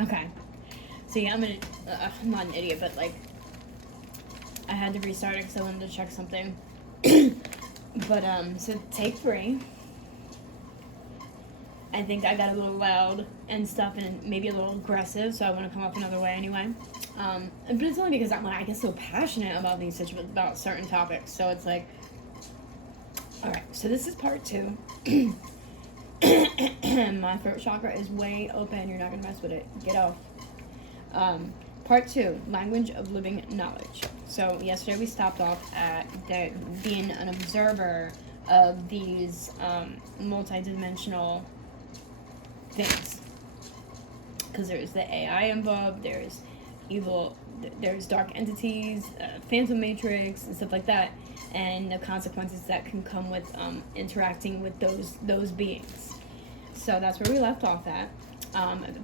Okay. See, I'm not an idiot, but like, I had to restart it because I wanted to check something. But, so take 3. I think I got a little loud and stuff and maybe a little aggressive, so I want to come up another way anyway. But it's only because I get so passionate about about certain topics. So it's like, all right, so this is part 2. My throat chakra is way open. You're not going to mess with it. Get off. Part 2, language of living knowledge. So yesterday we stopped off at being an observer of these multidimensional things. Because there's the AI involved, there's evil, there's dark entities, phantom matrix, and stuff like that, and the consequences that can come with interacting with those beings. So that's where we left off at.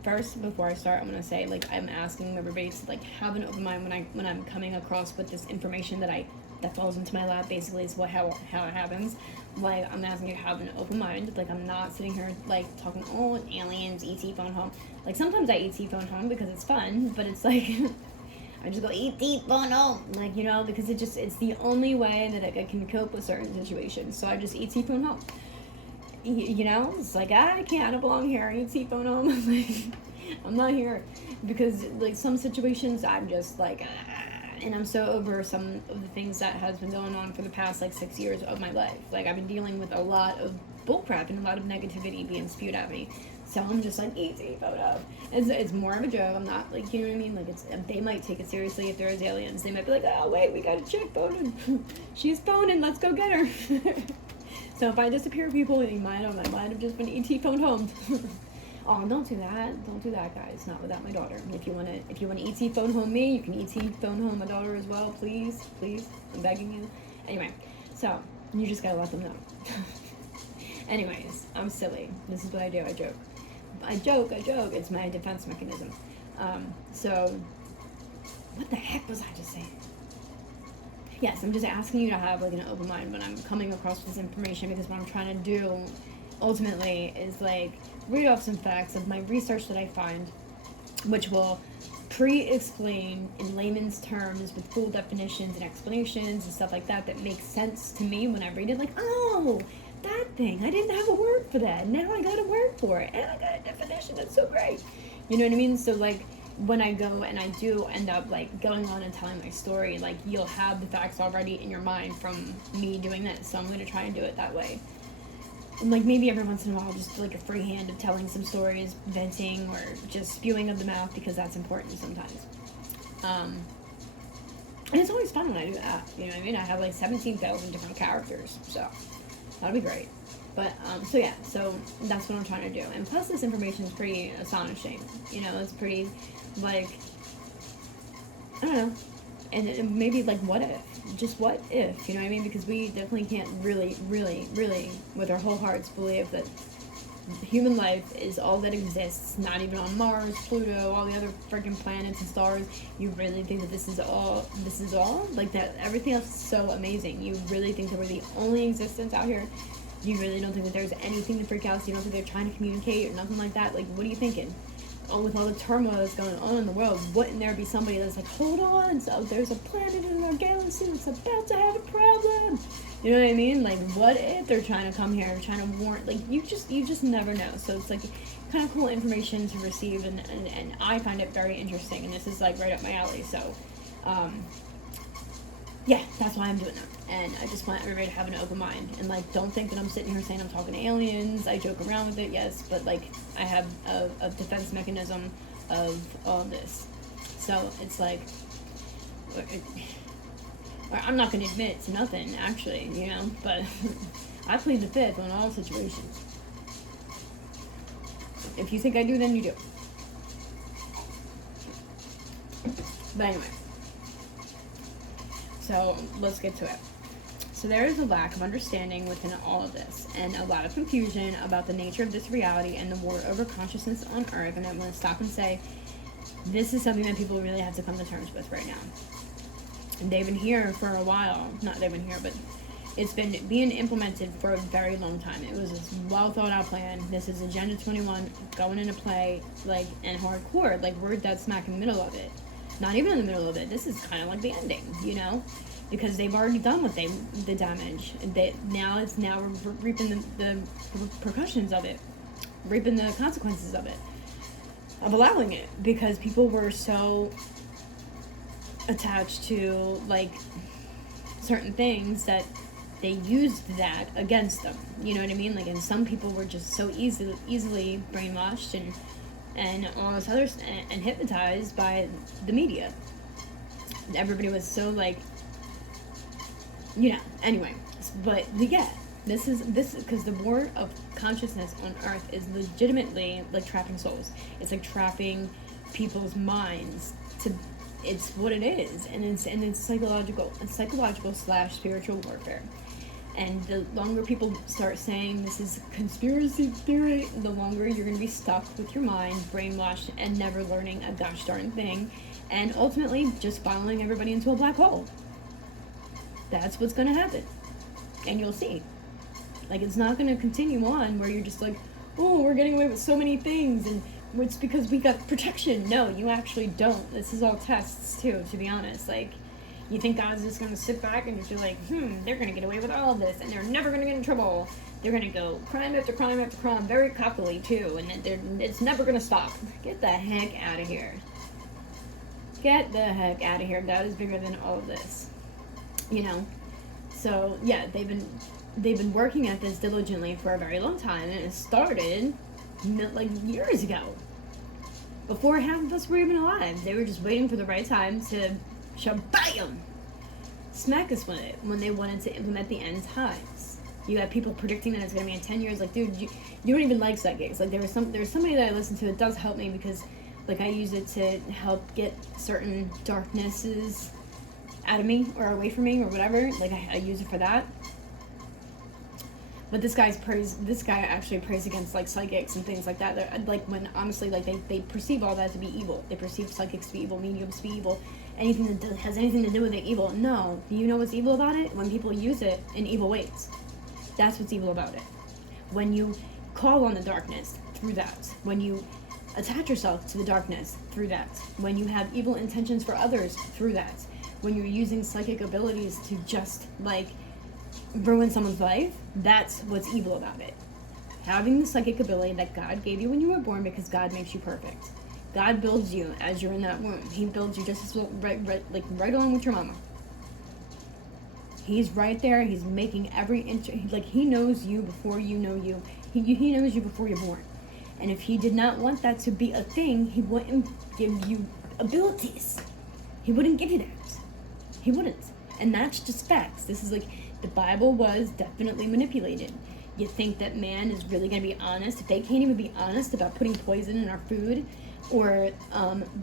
First, before I start, I'm gonna say, like, I'm asking everybody to like have an open mind when I'm coming across with this information that falls into my lap. Basically, is how it happens. Like, I'm asking you to have an open mind. Like, I'm not sitting here like talking, oh, aliens, ET phone home. Like, sometimes I ET phone home because it's fun, but it's like I just go ET phone home, like, you know, because it's the only way that I can cope with certain situations. So I just ET phone home. You know, it's like, I don't belong here. ET phone home. I'm not here because like some situations I'm just like, and I'm so over some of the things that has been going on for the past like 6 years of my life. Like, I've been dealing with a lot of bullcrap and a lot of negativity being spewed at me. So I'm just like, ET photo. It's more of a joke. I'm not like, you know what I mean? Like, they might take it seriously if there's aliens. They might be like, oh wait, we got a chick phoning. She's phoning. Let's go get her. So if I disappear, people, I might have just been ET phoned home. Oh, don't do that, guys. Not without my daughter. If you wanna ET phone home me, you can ET phone home my daughter as well. Please, I'm begging you. Anyway, so you just gotta let them know. Anyways, I'm silly. This is what I do. I joke. It's my defense mechanism. So what the heck was I just saying? Yes, I'm just asking you to have like an open mind when I'm coming across this information, because what I'm trying to do ultimately is like read off some facts of my research that I find, which will pre-explain in layman's terms with full definitions and explanations and stuff like that makes sense to me when I read it. Like, oh, that thing, I didn't have a word for that. Now I got a word for it, and I got a definition. That's so great. You know what I mean? So like, when I go and I do end up like going on and telling my story, like, you'll have the facts already in your mind from me doing this. So I'm going to try and do it that way. And like, maybe every once in a while, just like a free hand of telling some stories, venting, or just spewing of the mouth, because that's important sometimes. And it's always fun when I do that. You know what I mean? I have like 17,000 different characters, so that'll be great. But, so yeah, so that's what I'm trying to do. And plus, this information is pretty astonishing. You know, it's pretty, like, I don't know. And maybe, like, what if? Just what if, you know what I mean? Because we definitely can't really, with our whole hearts, believe that human life is all that exists. Not even on Mars, Pluto, all the other freaking planets and stars. You really think that this is all? Like, that everything else is so amazing. You really think that we're the only existence out here? You really don't think that there's anything to freak out? So you don't think they're trying to communicate or nothing like that? Like, what are you thinking? Oh, with all the turmoil that's going on in the world, wouldn't there be somebody that's like, hold on, so there's a planet in our galaxy that's about to have a problem? You know what I mean? Like, what if they're trying to come here, trying to warn? Like, you just never know. So it's like kind of cool information to receive, and I find it very interesting. And this is like right up my alley. So, yeah, that's why I'm doing that. And I just want everybody to have an open mind. And, like, don't think that I'm sitting here saying I'm talking to aliens. I joke around with it, yes. But, like, I have a defense mechanism of all this. So, it's like, I'm not going to admit to nothing, actually, you know. But I plead the fifth on all situations. If you think I do, then you do. But anyway. So, let's get to it. So there is a lack of understanding within all of this, and a lot of confusion about the nature of this reality and the war over consciousness on Earth. And I'm going to stop and say, this is something that people really have to come to terms with right now. And they've been here for a while. Not they've been here, but It's been being implemented for a very long time. It was a well thought out plan. This is Agenda 21 going into play, like, and hardcore. Like, we're dead smack in the middle of it. Not even in the middle of it. This is kind of like the ending, you know? Because they've already done the damage. Now we're reaping the repercussions of it. Reaping the consequences of it. Of allowing it. Because people were so attached to, like, certain things that they used that against them. You know what I mean? Like, and some people were just so easily brainwashed and all this other and hypnotized by the media. Everybody was so, like, you know. Anyway, but yeah, this is because the war of consciousness on Earth is legitimately like trapping souls. It's like trapping people's minds to. It's what it is, and it's psychological / spiritual warfare. And the longer people start saying this is conspiracy theory, the longer you're going to be stuck with your mind, brainwashed, and never learning a gosh darn thing, and ultimately just following everybody into a black hole. That's what's going to happen. And you'll see. Like, it's not going to continue on where you're just like, oh, we're getting away with so many things, and it's because we got protection. No, you actually don't. This is all tests, too, to be honest. Like, you think God's just going to sit back and just be like, they're going to get away with all of this, and they're never going to get in trouble. They're going to go crime after crime after crime, very cockily, too, and it's never going to stop. Get the heck out of here. Get the heck out of here. God is bigger than all of this. You know? So, yeah, they've been working at this diligently for a very long time, and it started, like, years ago. Before half of us were even alive. They were just waiting for the right time to shabam! Smack us with it when they wanted to implement the end times. You have people predicting that it's going to be in 10 years. Like, dude, you don't even like psychics. Like, there's somebody that I listen to that does help me because, like, I use it to help get certain darknesses out of me or away from me or whatever. Like, I use it for that. But this guy actually prays against, like, psychics and things like that. They're, like, when, honestly, like, they perceive all that to be evil. They perceive psychics to be evil, mediums to be evil. Anything that has anything to do with it evil. No. Do you know what's evil about it? When people use it in evil ways. That's what's evil about it. When you call on the darkness through that. When you attach yourself to the darkness through that. When you have evil intentions for others through that. When you're using psychic abilities to just, like, ruin someone's life, that's what's evil about it. Having the psychic ability that God gave you when you were born, because God makes you perfect. God builds you as you're in that womb. He builds you just as well, right along with your mama. He's right there. He's making every inch. Like, he knows you before you know you. He knows you before you're born. And if he did not want that to be a thing, he wouldn't give you abilities. He wouldn't give you that. He wouldn't. And that's just facts. This is like, the Bible was definitely manipulated. You think that man is really going to be honest? If they can't even be honest about putting poison in our food or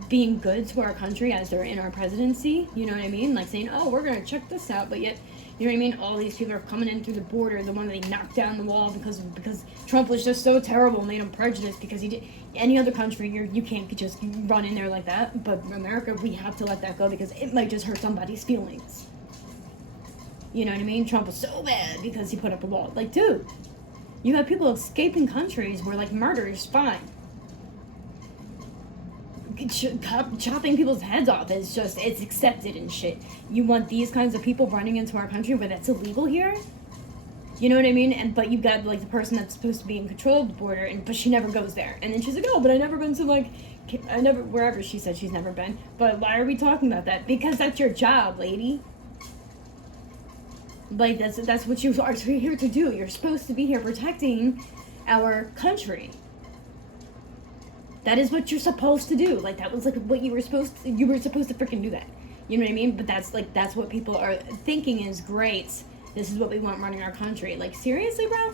being good to our country as they're in our presidency, you know what I mean? Like saying, oh, we're going to check this out, but yet, you know what I mean? All these people are coming in through the border, the one that they knocked down the wall because Trump was just so terrible and made him prejudiced because he did. Any other country, you can't just run in there like that, but America, we have to let that go because it might just hurt somebody's feelings. You know what I mean? Trump was so bad because he put up a wall. Like, dude, you have people escaping countries where, like, murder is fine. Chopping people's heads off is just, it's accepted and shit. You want these kinds of people running into our country where that's illegal here? You know what I mean? But you got, like, the person that's supposed to be in control of the border, but she never goes there. And then she's like, oh, but I never been to, like, wherever she said she's never been. But why are we talking about that? Because that's your job, lady. Like, that's what you are here to do. You're supposed to be here protecting our country. That is what you're supposed to do. Like, that was, like, what you were supposed to freaking do that. You know what I mean? But that's what people are thinking is great. This is what we want running our country. Like, seriously, bro?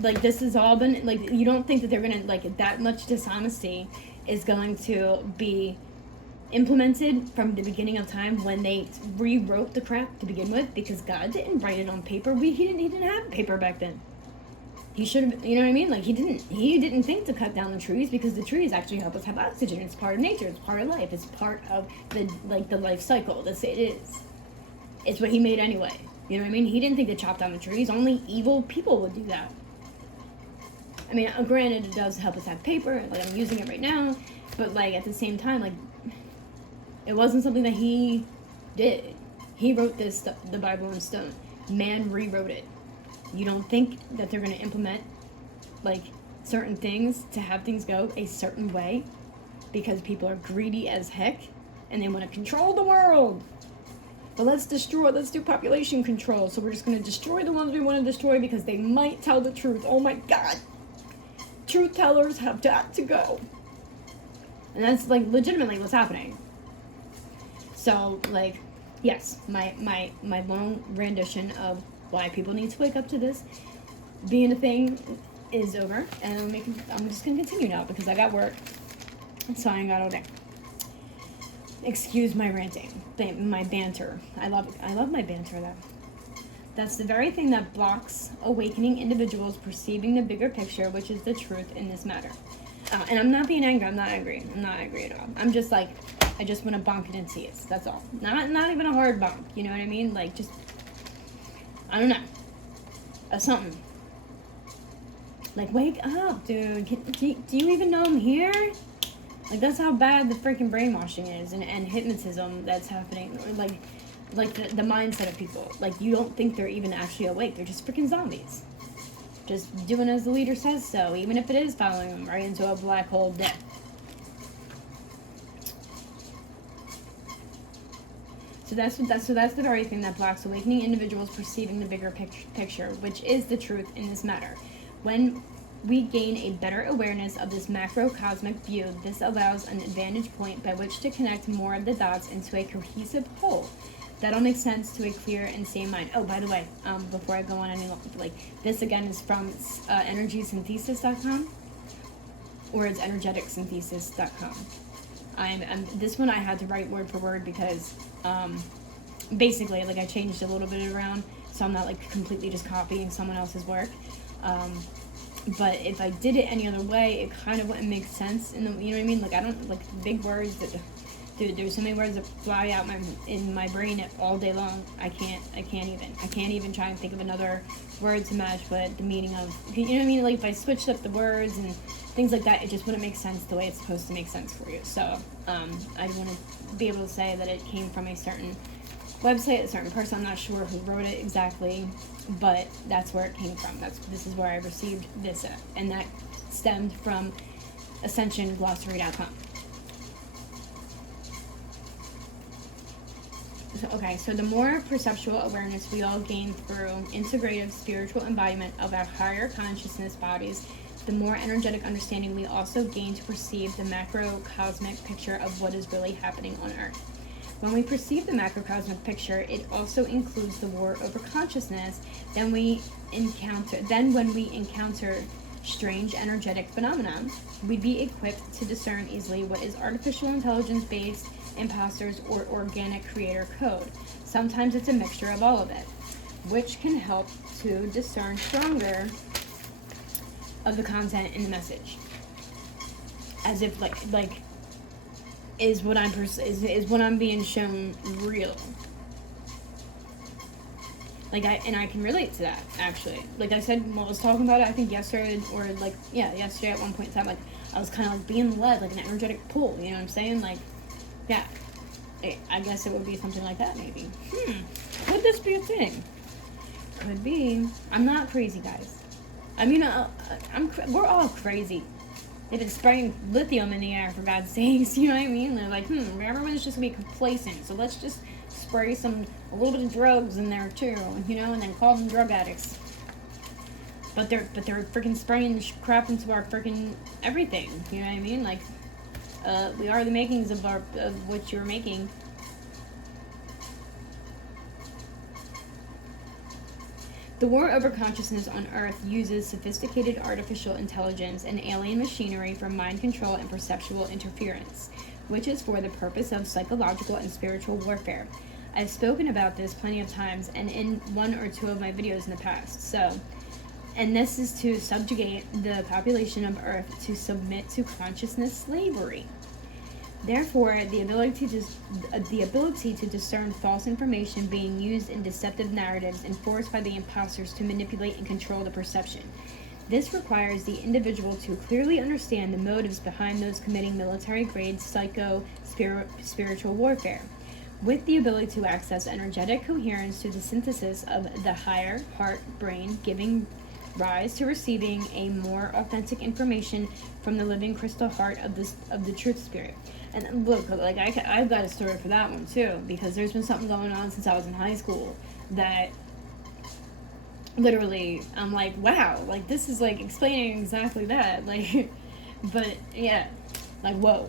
Like, this has all been, like, you don't think that they're gonna, like, that much dishonesty is going to be implemented from the beginning of time when they rewrote the crap to begin with, because God didn't write it on paper. He didn't have paper back then. He should have, you know what I mean? Like, he didn't think to cut down the trees because the trees actually help us have oxygen. It's part of nature. It's part of life. It's part of the life cycle. That's it is. It's what he made anyway. You know what I mean? He didn't think to chop down the trees. Only evil people would do that. I mean, granted, it does help us have paper. Like, I'm using it right now. But, like, at the same time, like, it wasn't something that he did. He wrote the Bible in stone. Man rewrote it. You don't think that they're going to implement, like, certain things to have things go a certain way because people are greedy as heck and they want to control the world. But let's do population control. So we're just going to destroy the ones we want to destroy because they might tell the truth. Oh my God. Truth tellers have got to go. And that's, like, legitimately what's happening. So, like, yes, my long rendition of why people need to wake up to this being a thing is over. And I'm just going to continue now because I got work. So I ain't got all day. Excuse my ranting, my banter. I love my banter, though. That's the very thing that blocks awakening individuals perceiving the bigger picture, which is the truth in this matter. And I'm not being angry. I'm not angry. I'm not angry at all. I'm just like, I just want to bonk it in tears. That's all. Not even a hard bonk. You know what I mean? Like, just, I don't know. Something. Like, wake up, dude. Do you even know I'm here? Like, that's how bad the freaking brainwashing is and hypnotism that's happening. Like the mindset of people. Like, you don't think they're even actually awake. They're just freaking zombies. Just doing as the leader says so, even if it is following them right into a black hole of death. So that's the very thing that blocks awakening individuals perceiving the bigger picture, which is the truth in this matter. When we gain a better awareness of this macrocosmic view, this allows an vantage point by which to connect more of the dots into a cohesive whole. That'll make sense to a clear and sane mind. Oh, by the way, before I go on any, like, this again is from energysynthesis.com, or it's energeticsynthesis.com. This one I had to write word for word because basically, like, I changed a little bit around, so I'm not, like, completely just copying someone else's work. But if I did it any other way, it kind of wouldn't make sense. You know what I mean? Like, I don't, like, big words that, dude, there's so many words that fly out in my brain all day long. I can't even try and think of another word to match what the meaning of, you know what I mean? Like, if I switched up the words and things like that, it just wouldn't make sense the way it's supposed to make sense for you. So, I want to be able to say that it came from a certain website, a certain person. I'm not sure who wrote it exactly, but that's where it came from. This is where I received this at, and that stemmed from AscensionGlossary.com. So the more perceptual awareness we all gain through integrative spiritual embodiment of our higher consciousness bodies, the more energetic understanding we also gain to perceive the macrocosmic picture of what is really happening on Earth. When we perceive the macrocosmic picture, it also includes the war over consciousness. Then when we encounter strange energetic phenomena, we'd be equipped to discern easily what is artificial intelligence-based imposters or organic creator code. Sometimes it's a mixture of all of it, which can help to discern stronger of the content in the message. As if like is what I'm being shown real? Like, I can relate to that, actually. Like I said, I was talking about it, I think yesterday at one point in time, like, I was kind of like being led, like an energetic pull, you know what I'm saying? Like, yeah, I guess it would be something like that, maybe. Could this be a thing? Could be. I'm not crazy, guys. I mean, we're all crazy. They've been spraying lithium in the air, for God's sakes, you know what I mean? They're like, everyone's just gonna be complacent, so let's just spray a little bit of drugs in there too, you know, and then call them drug addicts. But they're freaking spraying crap into our freaking everything, you know what I mean? Like, we are the makings of what you're making. The war over consciousness on Earth uses sophisticated artificial intelligence and alien machinery for mind control and perceptual interference, which is for the purpose of psychological and spiritual warfare. I've spoken about this plenty of times and in one or two of my videos in the past. And this is to subjugate the population of Earth to submit to consciousness slavery. Therefore, the ability to discern false information being used in deceptive narratives enforced by the imposters to manipulate and control the perception. This requires the individual to clearly understand the motives behind those committing military-grade spiritual warfare, with the ability to access energetic coherence to the synthesis of the higher heart-brain, giving rise to receiving a more authentic information from the living crystal heart of the truth spirit. And look, like I've got a story for that one too, because there's been something going on since I was in high school that literally I'm like, wow, like this is like explaining exactly that, like, but yeah, like whoa.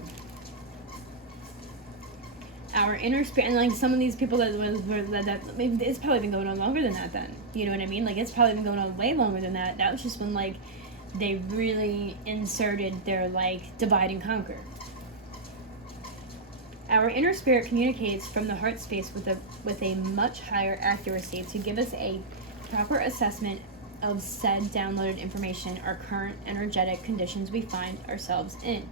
Our inner spirit, and like some of these people that maybe it's probably been going on longer than that. Then you know what I mean? Like it's probably been going on way longer than that. That was just when like they really inserted their like divide and conquer. Our inner spirit communicates from the heart space with a much higher accuracy to give us a proper assessment of said downloaded information or current energetic conditions we find ourselves in.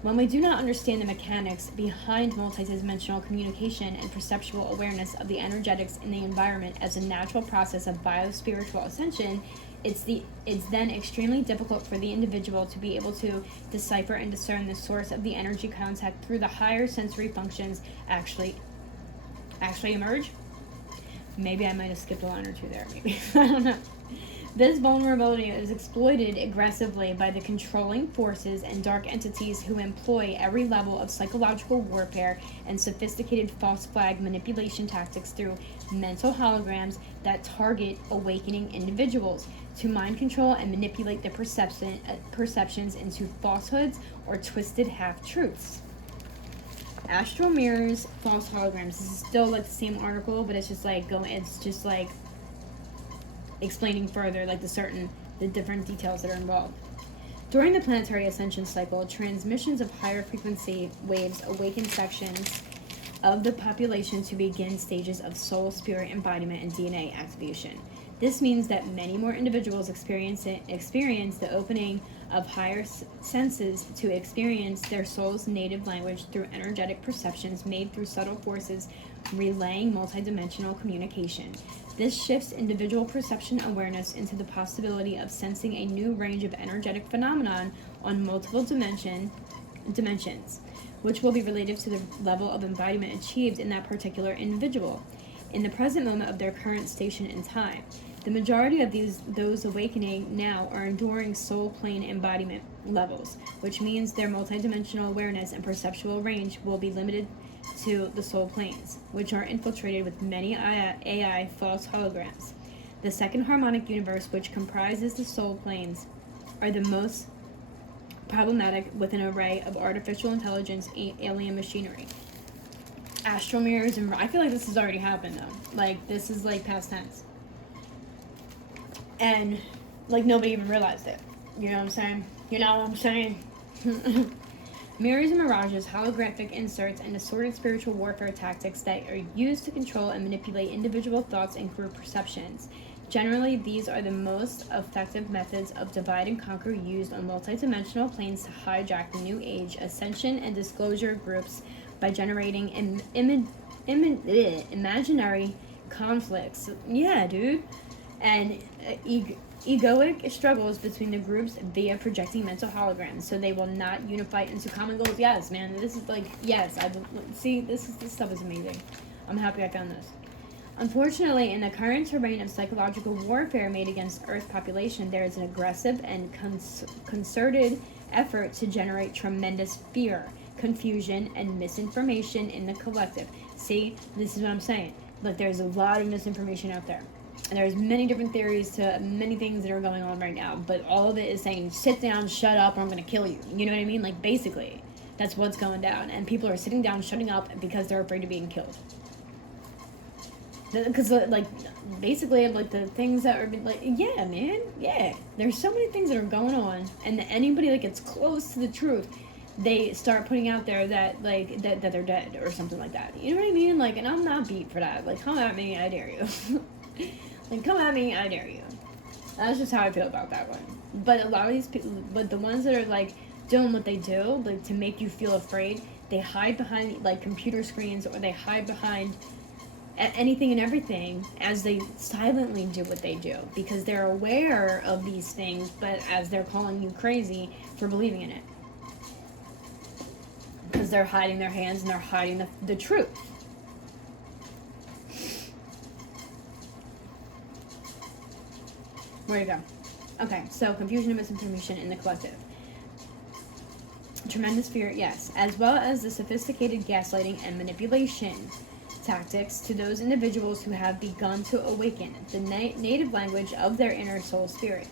When we do not understand the mechanics behind multidimensional communication and perceptual awareness of the energetics in the environment as a natural process of biospiritual ascension, it's then extremely difficult for the individual to be able to decipher and discern the source of the energy contact through the higher sensory functions actually emerge. Maybe I might have skipped a line or two there, maybe. I don't know. This vulnerability is exploited aggressively by the controlling forces and dark entities who employ every level of psychological warfare and sophisticated false flag manipulation tactics through mental holograms that target awakening individuals to mind control and manipulate the perceptions into falsehoods or twisted half-truths. Astral mirrors, false holograms. This is still like the same article, but it's just like explaining further like the different details that are involved. During the planetary ascension cycle, transmissions of higher frequency waves awaken sections of the population to begin stages of soul, spirit embodiment, and DNA activation. This means that many more individuals experience the opening of higher senses to experience their soul's native language through energetic perceptions made through subtle forces relaying multidimensional communication. This shifts individual perception awareness into the possibility of sensing a new range of energetic phenomenon on multiple dimensions, which will be related to the level of embodiment achieved in that particular individual in the present moment of their current station in time. The majority of those awakening now are enduring soul plane embodiment levels, which means their multidimensional awareness and perceptual range will be limited to the soul planes, which are infiltrated with many AI false holograms. The second harmonic universe, which comprises the soul planes, are the most problematic with an array of artificial intelligence alien machinery. Astral mirrors, and I feel like this has already happened though. Like this is like past tense. And like nobody even realized it. You know what I'm saying? You know what I'm saying? Mirrors and mirages, holographic inserts, and assorted spiritual warfare tactics that are used to control and manipulate individual thoughts and group perceptions. Generally, these are the most effective methods of divide and conquer used on multidimensional planes to hijack the New Age ascension and disclosure groups by generating imaginary conflicts. Yeah, dude. And egoic struggles between the groups via projecting mental holograms, so they will not unify into common goals. Yes, man, this is like, yes, this stuff is amazing. I'm happy I found this. Unfortunately, in the current terrain of psychological warfare made against Earth population, there is an aggressive and concerted effort to generate tremendous fear, confusion, and misinformation in the collective. See, this is what I'm saying. Look, there's a lot of misinformation out there. And there's many different theories to many things that are going on right now, but all of it is saying, sit down, shut up, or I'm going to kill you. You know what I mean? Like, basically, that's what's going down. And people are sitting down, shutting up, because they're afraid of being killed. Because, like, basically, like, the things that are, like, yeah, man, yeah. There's so many things that are going on, and anybody that gets close to the truth, they start putting out there that, like, that they're dead, or something like that. You know what I mean? Like, and I'm not beat for that. Like, come at me, I dare you. Like, come at me, I dare you. That's just how I feel about that one. But a lot of these people, but the ones that are, like, doing what they do, like, to make you feel afraid, They hide behind like computer screens, or they hide behind anything and everything as they silently do what they do, because they're aware of these things, but as they're calling you crazy for believing in it, because they're hiding their hands and they're hiding the truth. Where you go? Okay, so confusion and misinformation in the collective. Tremendous fear, yes, as well as the sophisticated gaslighting and manipulation tactics to those individuals who have begun to awaken the native language of their inner soul spirit,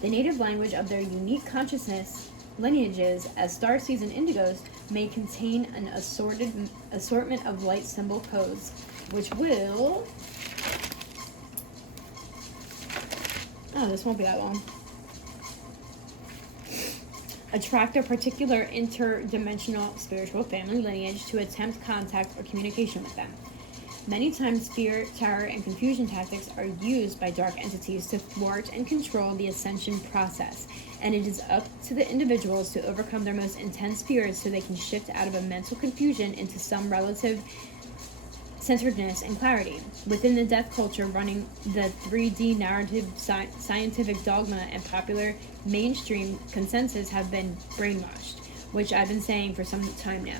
the native language of their unique consciousness lineages. As starseeds and indigos may contain an assortment of light symbol codes, which will... Oh, this won't be that long. Attract a particular interdimensional spiritual family lineage to attempt contact or communication with them. Many times, fear, terror, and confusion tactics are used by dark entities to thwart and control the ascension process, and it is up to the individuals to overcome their most intense fears so they can shift out of a mental confusion into some relative centeredness and clarity. Within the death culture running the 3D narrative, scientific dogma and popular mainstream consensus have been brainwashed, which I've been saying for some time now.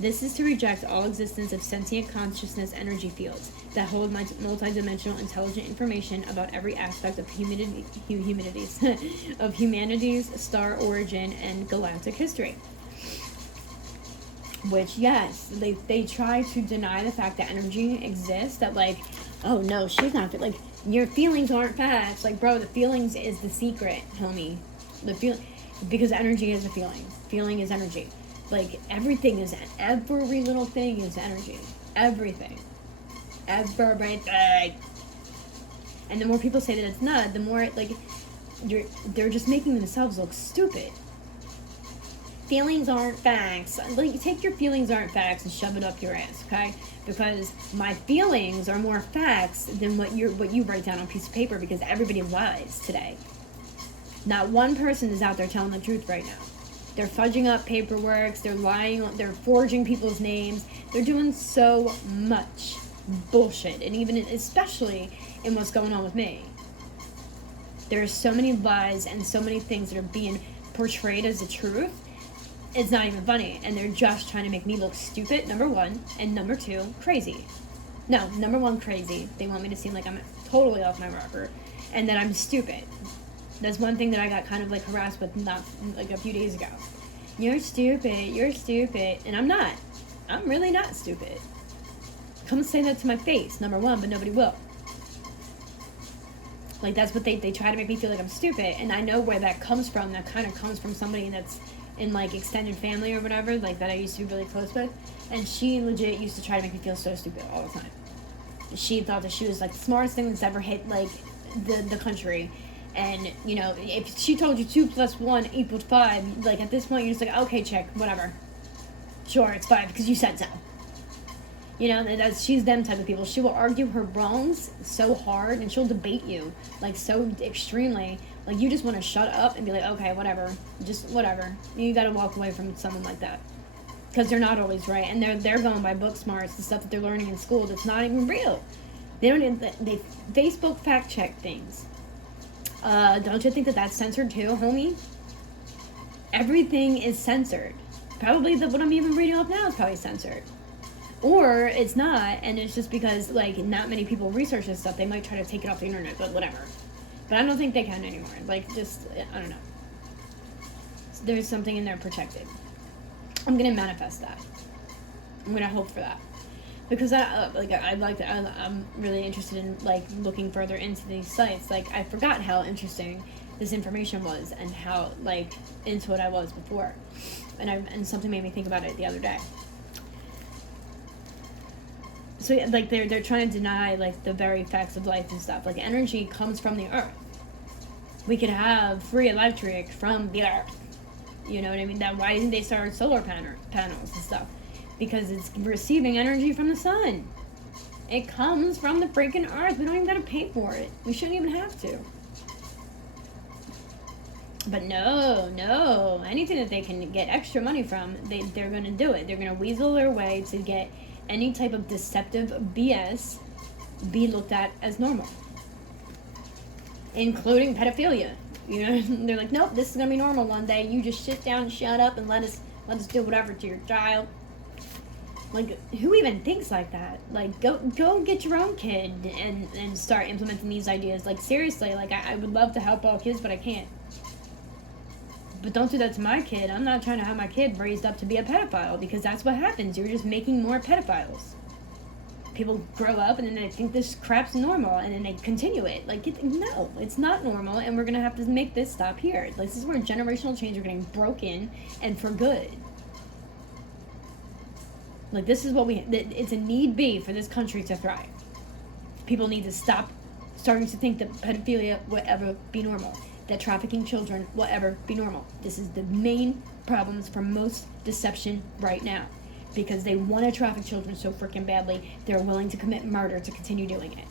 This is to reject all existence of sentient consciousness energy fields that hold multidimensional intelligent information about every aspect of of humanity's star origin and galactic history. Which, yes, they try to deny the fact that energy exists, that like, oh no, she's not, like, your feelings aren't facts. Like, bro, the feelings is the secret, homie. Because energy is a feeling. Feeling is energy. Like, everything is, every little thing is energy. Everything. Everything. And the more people say that it's not, the more, like, they're just making themselves look stupid. Feelings aren't facts. Like, take your feelings aren't facts and shove it up your ass, okay? Because my feelings are more facts than what you write down on a piece of paper, because everybody lies today. Not one person is out there telling the truth right now. They're fudging up paperwork, they're lying, they're forging people's names. They're doing so much bullshit, and even especially in what's going on with me. There are so many lies and so many things that are being portrayed as the truth. It's not even funny, and they're just trying to make me look stupid, number one, and number two, crazy. No, number one, crazy. They want me to seem like I'm totally off my rocker, and that I'm stupid. That's one thing that I got kind of like harassed with not like a few days ago. You're stupid, and I'm not. I'm really not stupid. Come say that to my face, number one, but nobody will. Like, that's what they try to make me feel like I'm stupid, and I know where that comes from. That kind of comes from somebody that's in like extended family or whatever, like that I used to be really close with, and she legit used to try to make me feel so stupid all the time. She thought that she was like the smartest thing that's ever hit like the country, and you know, if she told you 2 + 1 = 5, like at this point you're just like, okay, chick, whatever, sure, it's 5 because you said so. You know, she's them type of people. She will argue her wrongs so hard, and she'll debate you like so extremely. Like, you just want to shut up and be like, okay, whatever. Just whatever. You got to walk away from someone like that. Because they're not always right. And they're going by book smarts, the stuff that they're learning in school that's not even real. They Facebook fact check things. Don't you think that that's censored too, homie? Everything is censored. Probably what I'm even reading up now is probably censored. Or it's not, and it's just because, like, not many people research this stuff. They might try to take it off the internet, but whatever. But I don't think they can anymore. Like, just, I don't know. There's something in there protected. I'm going to manifest that. I'm going to hope for that. Because I'm really interested in, like, looking further into these sites. Like, I forgot how interesting this information was and how, like, into it I was before. And something made me think about it the other day. So, like, they're trying to deny, like, the very facts of life and stuff. Like, energy comes from the earth. We could have free electric from the earth. You know what I mean? Why didn't they start solar panels and stuff? Because it's receiving energy from the sun. It comes from the freaking earth. We don't even gotta pay for it. We shouldn't even have to. But no, anything that they can get extra money from, they're going to do it. They're going to weasel their way to get any type of deceptive BS be looked at as normal, including pedophilia. You know, they're like, nope, this is going to be normal one day. You just sit down and shut up and let us do whatever to your child. Like, who even thinks like that? Like, go get your own kid and start implementing these ideas. Like, seriously, like, I would love to help all kids, but I can't. But don't do that to my kid. I'm not trying to have my kid raised up to be a pedophile, because that's what happens. You're just making more pedophiles. People grow up and then they think this crap's normal, and then they continue it. Like, no, it's not normal, and we're going to have to make this stop here. Like, this is where generational change are getting broken, and for good. Like, this is what it's a need be for this country to thrive. People need to stop starting to think that pedophilia will ever be normal, that trafficking children will ever be normal. This is the main problems for most deception right now, because they want to traffic children so freaking badly, they're willing to commit murder to continue doing it.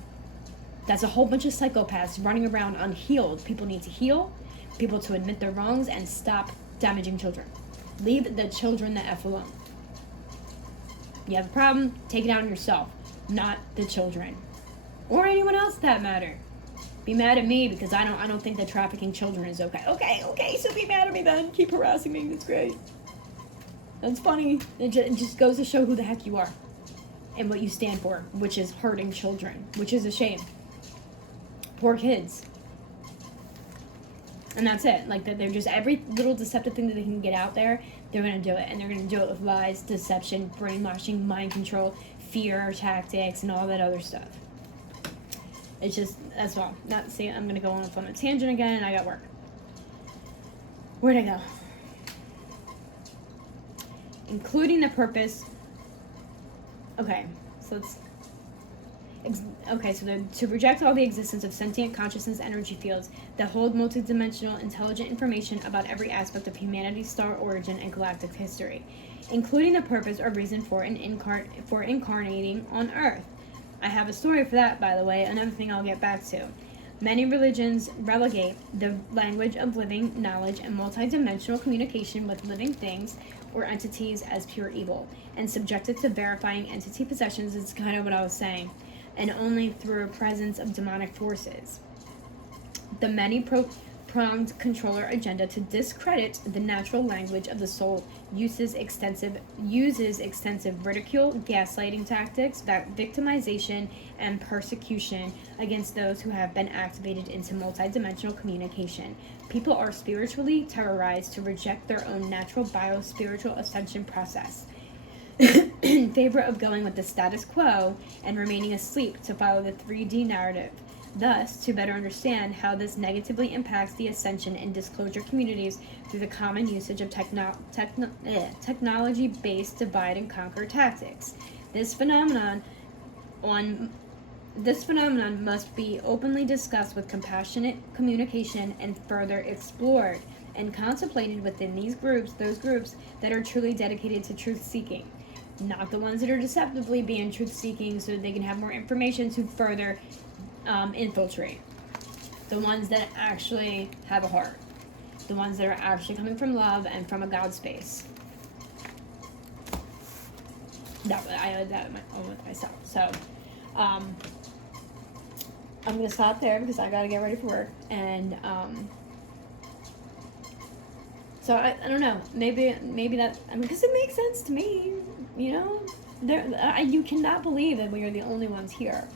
That's a whole bunch of psychopaths running around unhealed. People need to heal, people to admit their wrongs, and stop damaging children. Leave the children the F alone. You have a problem, take it out on yourself, not the children. Or anyone else that matter. Be mad at me because I don't think that trafficking children is okay. Okay, so be mad at me then. Keep harassing me, that's great. That's funny. It just goes to show who the heck you are and what you stand for, which is hurting children, which is a shame. Poor kids. And that's it. Like, they're just, every little deceptive thing that they can get out there, they're going to do it. And they're going to do it with lies, deception, brainwashing, mind control, fear tactics, and all that other stuff. It's just, that's all. I'm going to go on a tangent again, and I got work. Where'd I go? Including the purpose. Okay, so let's. To reject all the existence of sentient consciousness energy fields that hold multidimensional intelligent information about every aspect of humanity's star origin and galactic history, including the purpose or reason for incarnating on Earth. I have a story for that, by the way, another thing I'll get back to. Many religions relegate the language of living knowledge and multidimensional communication with living things or entities as pure evil, and subject it to verifying entity possessions is kind of what I was saying, and only through a presence of demonic forces. The many-pronged controller agenda to discredit the natural language of the soul uses extensive ridicule, gaslighting tactics, victimization, and persecution against those who have been activated into multidimensional communication. People are spiritually terrorized to reject their own natural bio-spiritual ascension process in favor of going with the status quo and remaining asleep to follow the 3D narrative. Thus, to better understand how this negatively impacts the ascension and disclosure communities through the common usage of technology-based divide and conquer tactics. This phenomenon must be openly discussed with compassionate communication and further explored and contemplated within those groups that are truly dedicated to truth-seeking, not the ones that are deceptively being truth-seeking so that they can have more information to further infiltrate. The ones that actually have a heart. The ones that are actually coming from love and from a God space. I had that with myself. So, I'm going to stop there because I got to get ready for work. And, so I don't know. Maybe that, because it makes sense to me, you know? You cannot believe that we are the only ones here.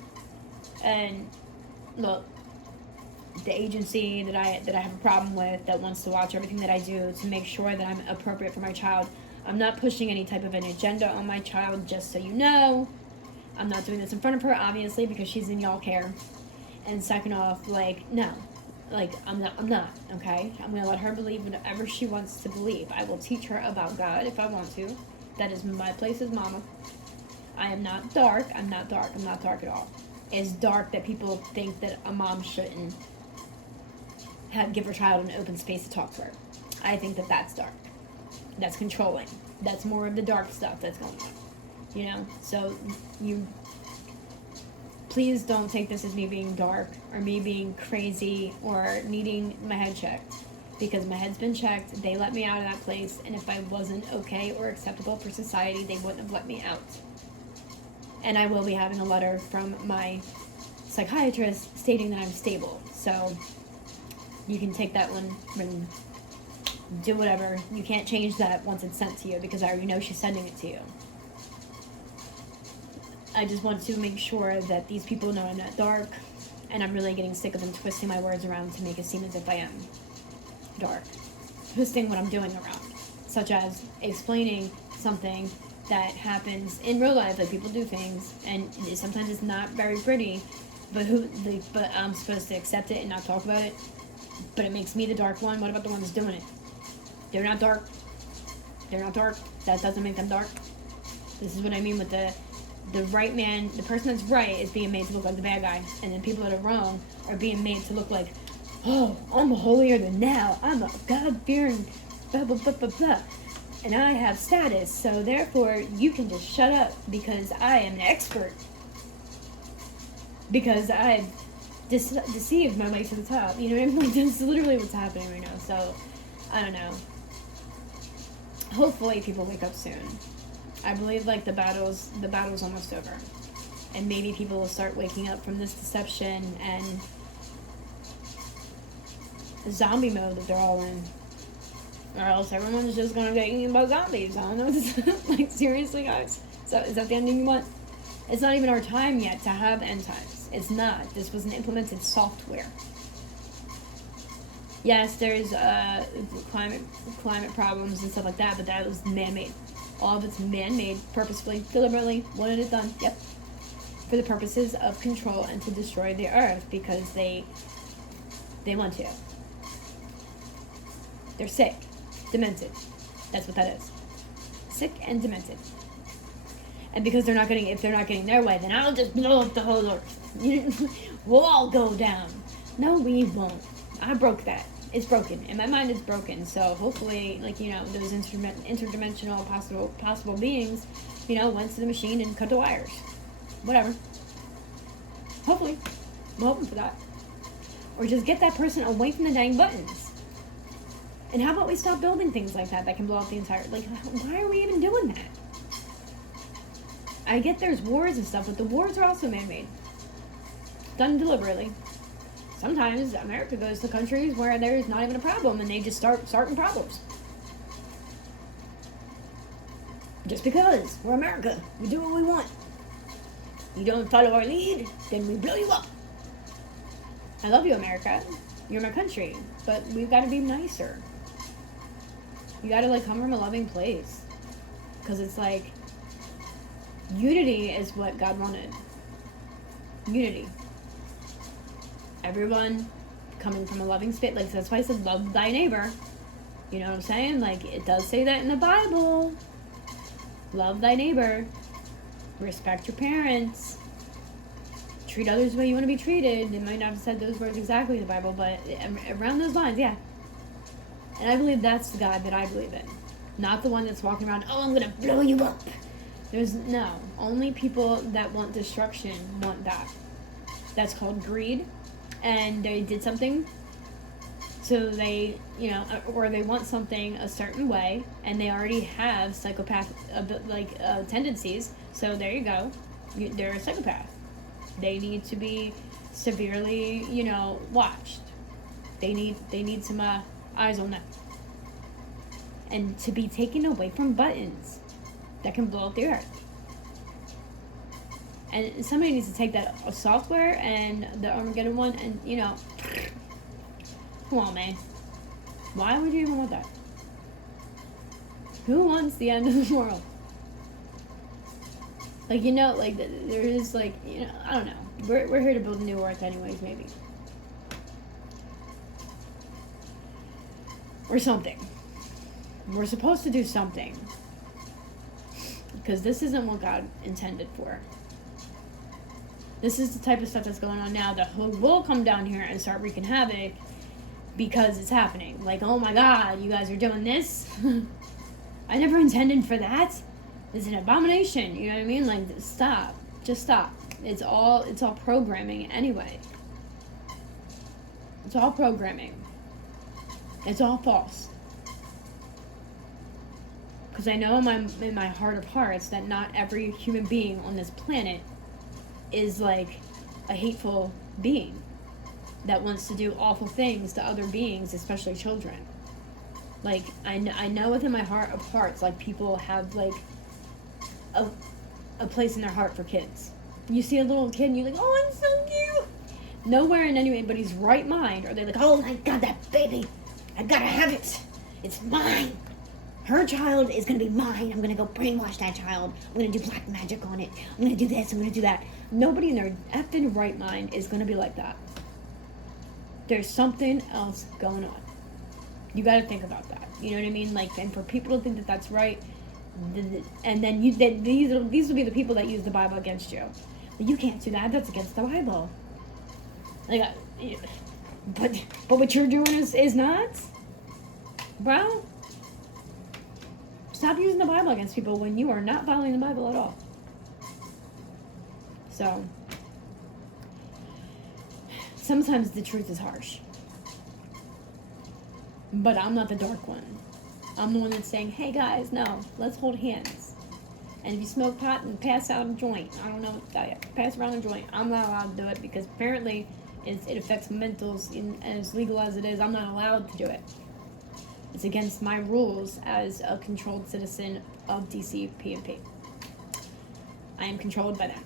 And look, the agency that I have a problem with, that wants to watch everything that I do to make sure that I'm appropriate for my child. I'm not pushing any type of an agenda on my child, just so you know. I'm not doing this in front of her, obviously, because she's in y'all care. And second off, no. I'm not, okay? I'm going to let her believe whatever she wants to believe. I will teach her about God if I want to. That is my place as mama. I am not dark. I'm not dark at all. It's dark that people think that a mom shouldn't give her child an open space to talk to her. I think that that's dark. That's controlling. That's more of the dark stuff that's going on. You know? So, please don't take this as me being dark or me being crazy or needing my head checked. because my head's been checked. They let me out of that place, and if I wasn't okay or acceptable for society, they wouldn't have let me out. And I will be having a letter from my psychiatrist stating that I'm stable. So you can take that one and do whatever. You can't change that once it's sent to you, because I already know she's sending it to you. I just want to make sure that these people know I'm not dark, and I'm really getting sick of them twisting my words around to make it seem as if I am dark. Twisting what I'm doing around, such as explaining something that happens in real life. Like, people do things, and sometimes it's not very pretty, but I'm supposed to accept it and not talk about it. But it makes me the dark one. What about the ones doing it? They're not dark. They're not dark. That doesn't make them dark. This is what I mean with the right man. The person that's right is being made to look like the bad guy, and then people that are wrong are being made to look like, oh, I'm holier than thou. I'm a God-fearing blah, blah, blah, blah, blah. And I have status, so therefore you can just shut up because I am an expert. Because I've deceived my way to the top. You know what I mean? Like, that's literally what's happening right now. So, I don't know. Hopefully people wake up soon. I believe, like, the battle's almost over. And maybe people will start waking up from this deception and zombie mode that they're all in. Or else everyone's just gonna get eaten by zombies. I don't know. Like, seriously, guys? So, is that the ending you want? It's not even our time yet to have end times. It's not. This was an implemented software. Yes, there's climate problems and stuff like that, but that was man-made. All of it's man-made, purposefully, deliberately, wanted it done. Yep. For the purposes of control and to destroy the earth, because they want to. They're sick, demented. That's what that is. Sick and demented. And because if they're not getting their way, then I'll just blow up the whole earth. We'll all go down. No, we won't. I broke that. It's broken. And my mind is broken. So hopefully, like, you know, those interdimensional possible beings, you know, went to the machine and cut the wires. Whatever. Hopefully. I'm hoping for that. Or just get that person away from the dang buttons. And how about we stop building things like that can blow up the entire... Like, why are we even doing that? I get there's wars and stuff, but the wars are also man-made. Done deliberately. Sometimes America goes to countries where there's not even a problem, and they just starting problems. Just because. We're America. We do what we want. You don't follow our lead, then we blow you up. I love you, America. You're my country. But we've got to be nicer. You got to, like, come from a loving place. Because it's like... Unity is what God wanted. Unity. Everyone coming from a loving space. Like, that's why I said love thy neighbor. You know what I'm saying? Like, it does say that in the Bible. Love thy neighbor. Respect your parents. Treat others the way you want to be treated. It might not have said those words exactly in the Bible, but around those lines, yeah. And I believe that's the God that I believe in. Not the one that's walking around, oh, I'm going to blow you up. Only people that want destruction want that. That's called greed, and they did something, so they, you know, or they want something a certain way, and they already have psychopath, tendencies, so there you go, they're a psychopath. They need to be severely, you know, watched. They need some eyes on them. And to be taken away from buttons that can blow up the earth. And somebody needs to take that software and the Armageddon one and, you know, come on, man. Why would you even want that? Who wants the end of the world? Like, you know, like, there is, like, you know, I don't know. We're here to build a new earth anyways, maybe. Or something. We're supposed to do something. Because this isn't what God intended for. This is the type of stuff that's going on now that will come down here and start wreaking havoc because it's happening. Like, oh my God, you guys are doing this? I never intended for that. It's an abomination. You know what I mean? Like, stop. Just stop. It's all programming anyway. It's all programming. It's all false. Because I know in my heart of hearts that not every human being on this planet is like a hateful being that wants to do awful things to other beings, especially children. Like, I know within my heart of hearts, like, people have, like, a place in their heart for kids. You see a little kid and you're like, oh, I'm so cute. Nowhere in anybody's right mind are they like, oh my God, that baby, I gotta have it. It's mine. Her child is going to be mine. I'm going to go brainwash that child. I'm going to do black magic on it. I'm going to do this. I'm going to do that. Nobody in their effing right mind is going to be like that. There's something else going on. You got to think about that. You know what I mean? Like, and for people to think that that's right, and then these will be the people that use the Bible against you. But you can't do that. That's against the Bible. Like, but what you're doing is not, bro. Stop using the Bible against people when you are not following the Bible at all. So, sometimes the truth is harsh. But I'm not the dark one. I'm the one that's saying, hey guys, no, let's hold hands. And if you smoke pot and pass out a joint, I don't know, pass around a joint, I'm not allowed to do it because apparently it affects mentals, and as legal as it is, I'm not allowed to do it. It's against my rules as a controlled citizen of DC PNP. I am controlled by them.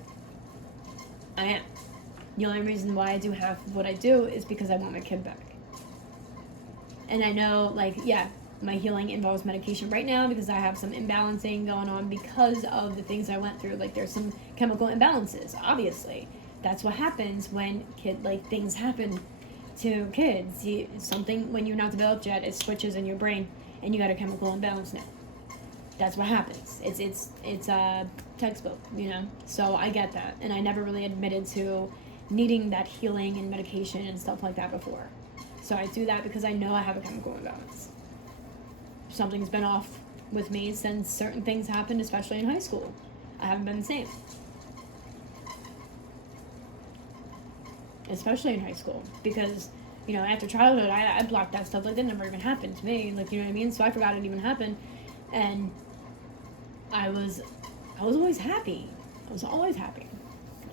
I am. The only reason why I do half of what I do is because I want my kid back. And I know, like, yeah, my healing involves medication right now because I have some imbalancing going on because of the things I went through. Like, there's some chemical imbalances, obviously. That's what happens when things happen to kids. Something, when you're not developed yet, it switches in your brain and you got a chemical imbalance now. That's what happens. It's a textbook, you know. So I get that, and I never really admitted to needing that healing and medication and stuff like that before. So I do that because I know I have a chemical imbalance. Something's been off with me since certain things happened, especially in high school. I haven't been the same. Especially in high school, because, you know, after childhood, I blocked that stuff. Like, that never even happened to me. Like, you know what I mean? So I forgot it even happened, and I was always happy. I was always happy.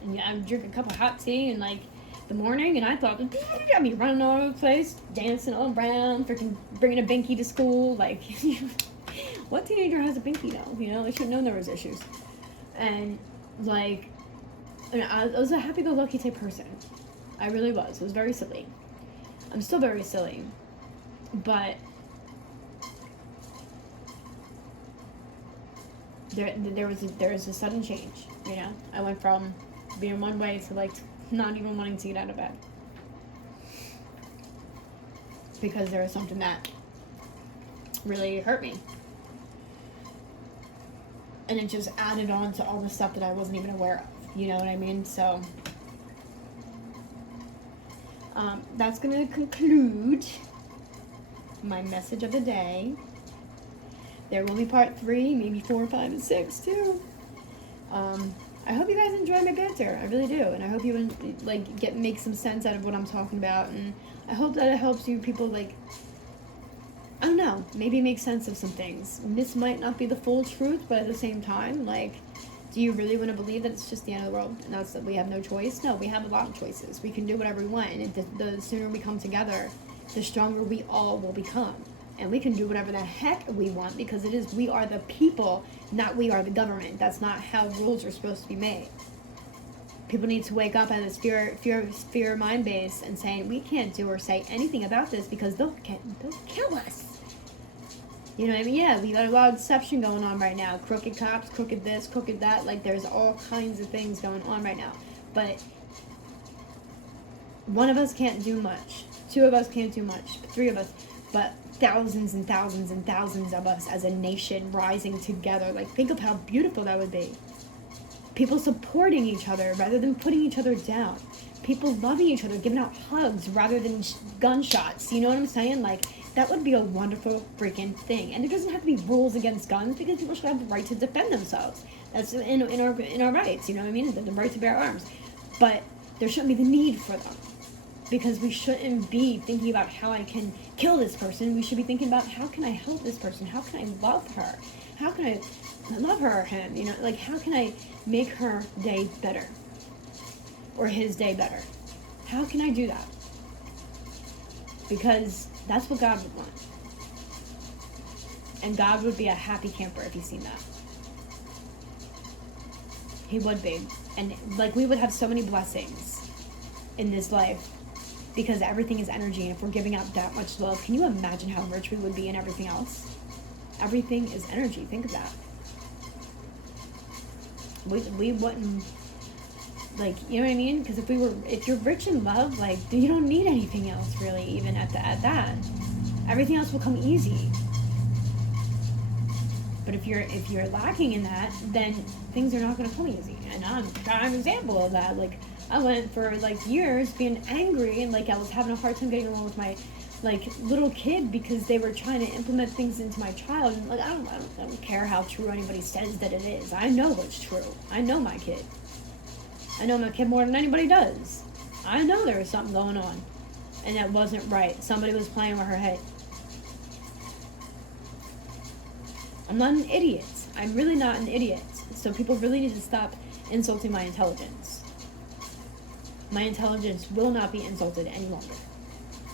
And yeah, I would drink a cup of hot tea in, like, the morning, and I thought, I'd be running all over the place, dancing all around, freaking bringing a binky to school. Like, what teenager has a binky now? You know, I should have known there was issues. And, like, I was a happy-go-lucky type person. I really was. It was very silly. I'm still very silly. But there was a sudden change, you know? I went from being one way to, like, not even wanting to get out of bed. Because there was something that really hurt me. And it just added on to all the stuff that I wasn't even aware of. You know what I mean? So that's going to conclude my message of the day. There will be part 3, maybe 4, 5, and 6 too. I hope you guys enjoy my banter. I really do, and I hope you make some sense out of what I'm talking about, and I hope that it helps you people, like, I don't know, maybe make sense of some things. This might not be the full truth, but at the same time, like, do you really want to believe that it's just the end of the world and that's that we have no choice? No, we have a lot of choices. We can do whatever we want, and the sooner we come together, the stronger we all will become. And we can do whatever the heck we want because we are the people, not we are the government. That's not how rules are supposed to be made. People need to wake up at a fear mind base and saying, we can't do or say anything about this because they'll kill us. You know what I mean? Yeah, we got a lot of deception going on right now. Crooked cops, crooked this, crooked that. Like, there's all kinds of things going on right now. But one of us can't do much. 2 of us can't do much. 3 of us. But thousands and thousands and thousands of us as a nation rising together. Like, think of how beautiful that would be. People supporting each other rather than putting each other down. People loving each other, giving out hugs rather than gunshots. You know what I'm saying? Like, that would be a wonderful freaking thing. And there doesn't have to be rules against guns because people should have the right to defend themselves. That's in our rights, you know what I mean? The right to bear arms. But there shouldn't be the need for them. Because we shouldn't be thinking about how I can kill this person. We should be thinking about how can I help this person? How can I love her? How can I love her or him? You know, like how can I make her day better? Or his day better? How can I do that? Because that's what God would want. And God would be a happy camper if he's seen that. He would be. And like we would have so many blessings in this life because everything is energy. And if we're giving out that much love, can you imagine how rich we would be in everything else? Everything is energy. Think of that. We wouldn't, like, you know what I mean? Because if you're rich in love, like, you don't need anything else really, even at that. Everything else will come easy. But if you're lacking in that, then things are not going to come easy. And I'm a prime example of that. Like, I went for like years being angry and like I was having a hard time getting along with my like little kid because they were trying to implement things into my child. And like I don't care how true anybody says that it is. I know what's true. I know my kid. I know my kid more than anybody does. I know there was something going on, and that wasn't right. Somebody was playing with her head. I'm not an idiot. I'm really not an idiot. So people really need to stop insulting my intelligence. My intelligence will not be insulted any longer.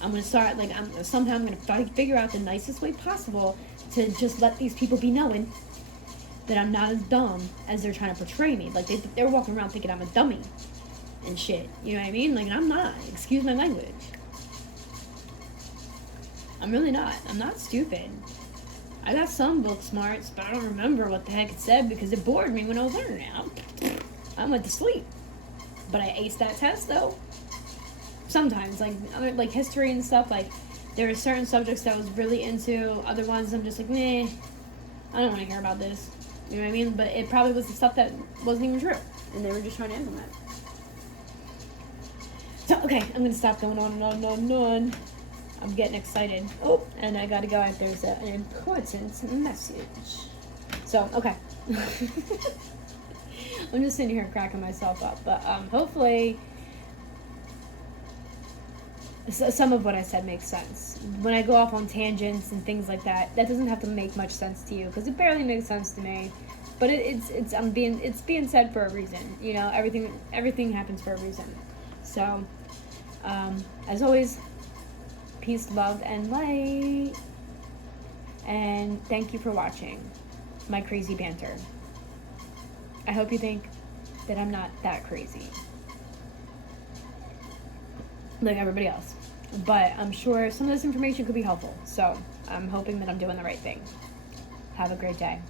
I'm going to start, like, somehow I'm going to figure out the nicest way possible to just let these people be knowing that I'm not as dumb as they're trying to portray me. Like, they're walking around thinking I'm a dummy and shit. You know what I mean? Like, I'm not. Excuse my language. I'm really not. I'm not stupid. I got some book smarts, but I don't remember what the heck it said because it bored me when I was learning it. I went to sleep. But I aced that test, though. Sometimes, like history and stuff, like, there are certain subjects that I was really into. Other ones, I'm just like, meh, I don't want to hear about this. You know what I mean? But it probably was the stuff that wasn't even true. And they were just trying to implement it. So, okay, I'm going to stop going on and on and on and on. I'm getting excited. Oh, and I gotta go. There's an important message. So, okay. I'm just sitting here cracking myself up. But hopefully some of what I said makes sense. When I go off on tangents and things like that, that doesn't have to make much sense to you because it barely makes sense to me. But it's being said for a reason. You know, everything happens for a reason. So, as always, peace, love, and light. And thank you for watching my crazy banter. I hope you think that I'm not that crazy like everybody else. But I'm sure some of this information could be helpful. So I'm hoping that I'm doing the right thing. Have a great day.